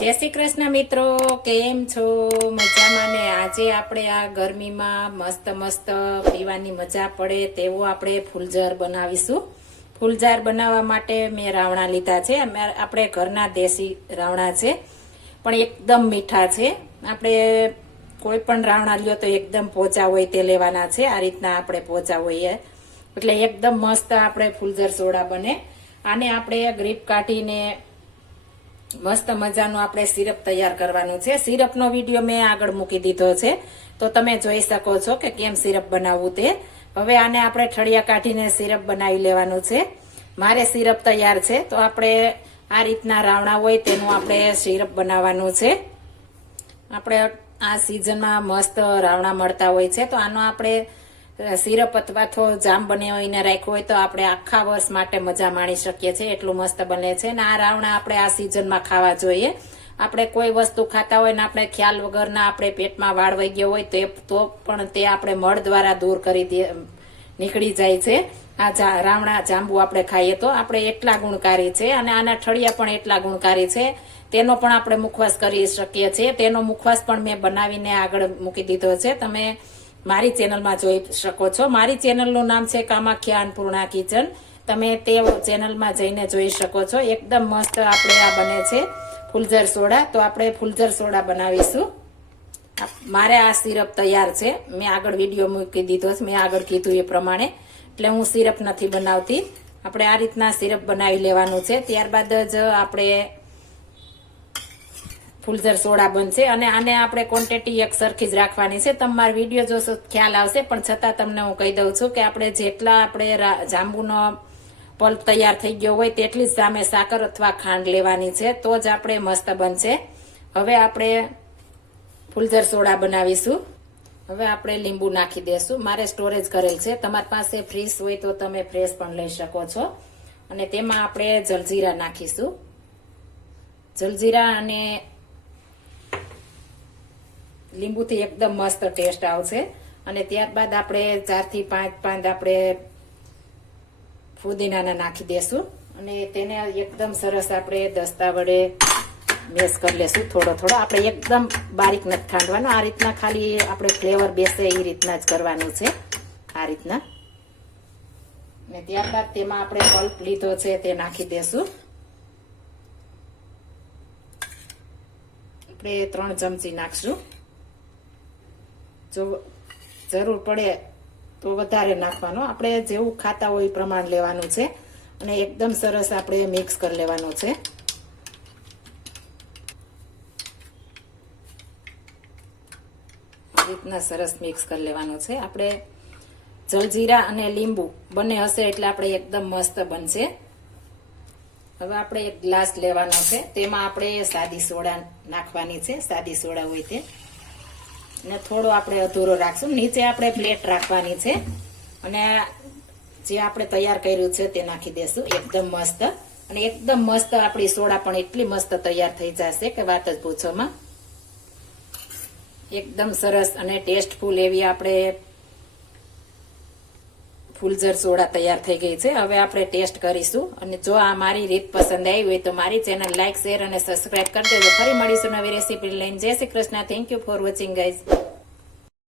जय श्री कृष्ण मित्रों, केम छो? मजामां ने આજે આપણે આ ગરમીમાં મસ્ત મસ્ત પીવાની મજા પડે તેવો આપણે ફૂલઝર બનાવીશું। ફૂલઝર બનાવવા માટે મેં રાવણા લીધા છે। આપણે ઘરના દેશી રાવણા છે, પણ એકદમ મીઠા છે। આપણે કોઈ પણ રાવણા લ્યો તો એકદમ પોચા હોય તે લેવાના છે। આ રીતના આપણે પોચા હોય એટલે એકદમ મસ્ત આપણે ફૂલઝર સોડા બને। આને આપણે ગ્રીપ કાઢીને મસ્ત મજાનો આપણે સિરપ તૈયાર કરવાનું છે। સિરપનો વિડીયો મેં આગળ મૂકી દીધો છે, તો તમે જોઈ શકો છો કે કેમ સિરપ બનાવવું તે। હવે આને આપણે ઠળિયા કાઢીને સિરપ બનાવી લેવાનું છે। મારે સિરપ તૈયાર છે, તો આપણે આ રીતના રાવણા હોય તેનું આપણે સિરપ બનાવવાનું છે। આપણે આ સિઝનમાં મસ્ત રાવણા મળતા હોય છે, તો આનો આપણે સિરપ અથવા તો જામ બનાવીને રાખ્યો હોય તો આપણે આખા વર્ષ માટે મજા માણી શકીએ છીએ, એટલું મસ્ત બને છે। ને આ રાવણા આપણે આ સિઝનમાં ખાવા જોઈએ। આપણે કોઈ વસ્તુ ખાતા હોય ને આપણે ખ્યાલ વગરના આપણે પેટમાં વાળ વહી ગયો હોય તો પણ તે આપણે મળ દ્વારા દૂર કરી નીકળી જાય છે। આ રાવણા જાંબુ આપણે ખાઈએ તો આપણે એટલા ગુણકારી છે, અને આના ઠળિયા પણ એટલા ગુણકારી છે। તેનો પણ આપણે મુખવાસ કરી શકીએ છીએ। તેનો મુખવાસ પણ મેં બનાવીને આગળ મૂકી દીધો છે, તમે મારી ચેનલમાં જોઈ શકો છો। મારી ચેનલનું નામ છે કામાખ્યા અન્નપૂર્ણા કિચન, તમે તે ચેનલમાં જઈને જોઈ શકો છો। એકદમ મસ્ત આપણે આ બને છે ફૂલઝર સોડા। તો આપણે ફૂલઝર સોડા બનાવીશું। મારે આ સિરપ તૈયાર છે, મેં આગળ વિડીયો મૂકી દીધો છે, મેં આગળ કીધું એ પ્રમાણે, એટલે હું સિરપ નથી બનાવતી। આપણે આ રીતના સિરપ બનાવી લેવાનું છે, ત્યારબાદ જ આપણે ફૂલઝર સોડા બનશે। અને આને આપણે ક્વોન્ટિટી એક સરખી જ રાખવાની છે। તમારા વિડીયો જોશો ખ્યાલ આવશે, પણ છતાં તમને હું કહી દઉં છું કે આપણે જેટલા આપણે જાંબુનો પલ્પ તૈયાર થઈ ગયો હોય તેટલી જ સામે સાકર અથવા ખાંડ લેવાની છે, તો જ આપણે મસ્ત બનશે। હવે આપણે ફૂલઝર સોડા બનાવીશું। હવે આપણે લીંબુ નાખી દેશું। મારે સ્ટોરેજ કરેલ છે, તમારી પાસે ફ્રીઝ હોય તો તમે ફ્રેશ પણ લઈ શકો છો। અને તેમાં આપણે જલજીરા નાખીશું। જલજીરા અને લીંબુથી એકદમ મસ્ત ટેસ્ટ આવશે। અને ત્યારબાદ આપણે 4 થી 5 પાંદ આપણે ફુદીનાના નાખી દેશું, અને તેને એકદમ સરસ આપણે દસ્તા વડે મેશ કરી લેશું। થોડો થોડો આપણે એકદમ બારીક નથી ખાંડવાનો, આ રીતના ખાલી આપણે ફ્લેવર બેસે એ રીતના જ કરવાનું છે, આ રીતના। ને ત્યારબાદ તેમાં આપણે પલ્પ લીધો છે તે નાખી દેશું। આપણે 3 ચમચી નાખશું, જો જરૂર પડે તો વધારે નાખવાનો, આપણે જેવું ખાતા હોય એ પ્રમાણ લેવાનું છે। અને એકદમ સરસ આપણે મિક્સ કરી લેવાનું છે। આ રીતના સરસ મિક્સ કરી લેવાનું છે। આપણે જલજીરા અને લીંબુ બંને હશે એટલે આપણે એકદમ મસ્ત બનશે। હવે આપણે એક ગ્લાસ લેવાનો છે, તેમાં આપણે સાદી સોડા નાખવાની છે, સાદી સોડા હોય તે, ને થોડો આપણે અધૂરો રાખશું। નીચે આપણે પ્લેટ રાખવાની છે, અને જે આપણે તૈયાર કર્યું છે તે નાખી દેશું એકદમ મસ્ત। અને એકદમ મસ્ત આપણી સોડા પણ એટલી મસ્ત તૈયાર થઈ જશે કે વાત જ પૂછોમાં। એકદમ સરસ અને ટેસ્ટફુલ એવી આપણે ફૂલઝર સોડા તૈયાર થઈ ગઈ છે। હવે આપણે ટેસ્ટ કરીશું, અને જો આ મારી રીત પસંદ આવી હોય તો મારી ચેનલ લાઈક, શેર અને સબસ્ક્રાઇબ કરી દેજો। ફરી મળીશું નવી રેસીપી લઈને। જય Shri Krishna. Thank you for watching guys.